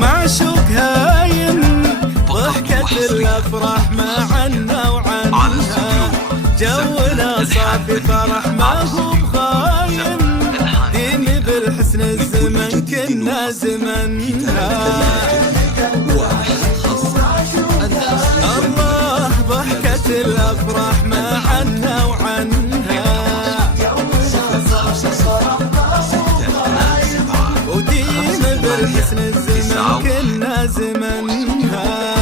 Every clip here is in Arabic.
ومعشوق هايم ضحكة الأفراح معنا وعنها جونا صافي فرح ما هو بخايم ديم بالحسن الزمن كنا زمنها الله ضحكة الأفراح معنا وعنها وديم بالحسن الزمن كنا زمنها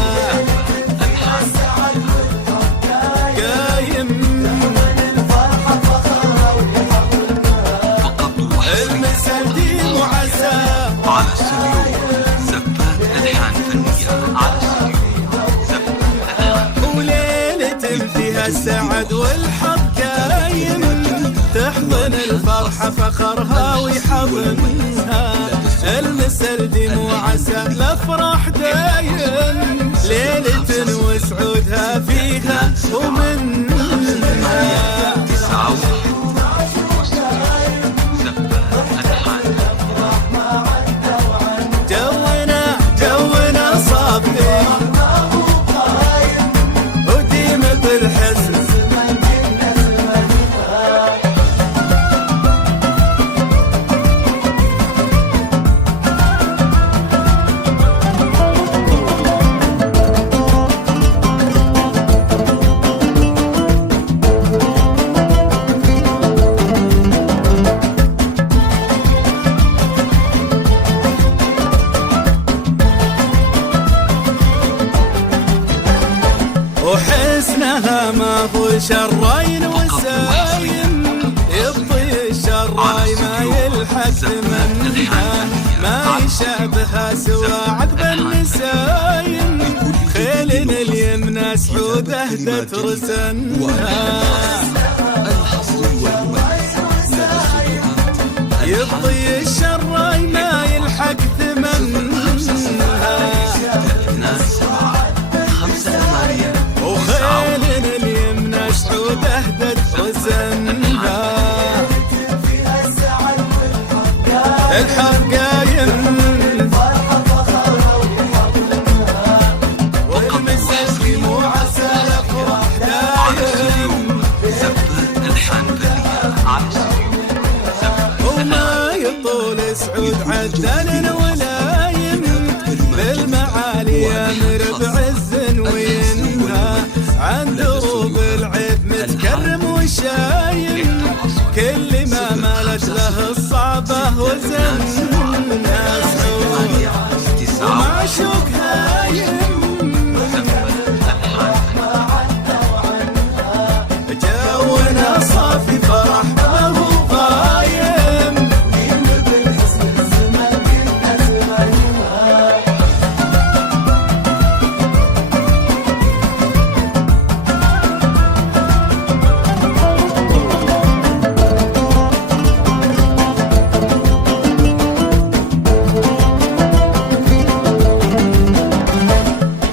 قايم المسا ديم وعسى على استوديو زفات ألحان فنية على استوديو زفات ألحان وليلة فيها السعد والحظ قايم تحضن الفرحة فخرها ويحضنها المسل ديم وعسى الأفراح دايم ليلة وسعودها فيها ومنها جونا صافي وديم بالحسن وحسنها ما هو شراين وسايم يبطي الشراي ما يلحق منها ما يشابهها سوى عذب النسايم خيل اليمنى سعود اهدت رسنها يبطي الشراي ما يلحق ثمنها وخيل اليمنى سعود اهدت رسنها الحب قايم والمسلم وعسى الافراح دايم زفات ألحان فنية على استوديو وما يطول سعود عدن ولايم بالمعالي يامر بعز وينها عن دروب العيب متكرم وشايم كل ما مالت له الصعبة وزنها سعود ومعشوق هايم جونا صافي فرح ما هو قايم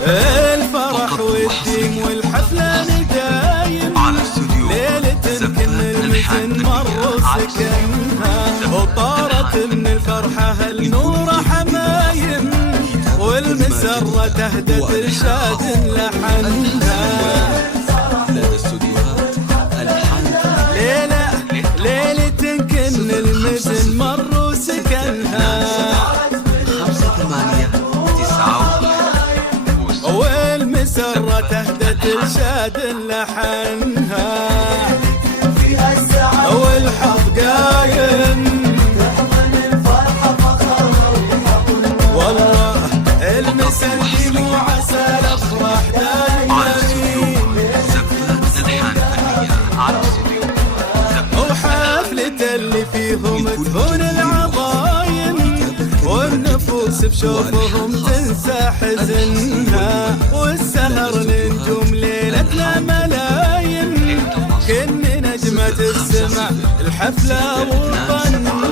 الفرح والديم والحفلة ندايم على استوديو ليلة كل المزن مر سكنها وطارت من الفرحة النور حمايم والمسرة تهدت رشاد لحنها ليلة كل المزن مر سكنها والمسرة تهدت رشاد لحنها والحظ قايم والله المسل ديم وعسى الافراح دايما زفات ألحان فنية على استوديو وحفلة اللي فيهم تهون العظايم والنفوس بشوفهم تنسى حزنها والسهر لنجوم ليلتنا ملايم كن نجمة السماء الحفلة وطنها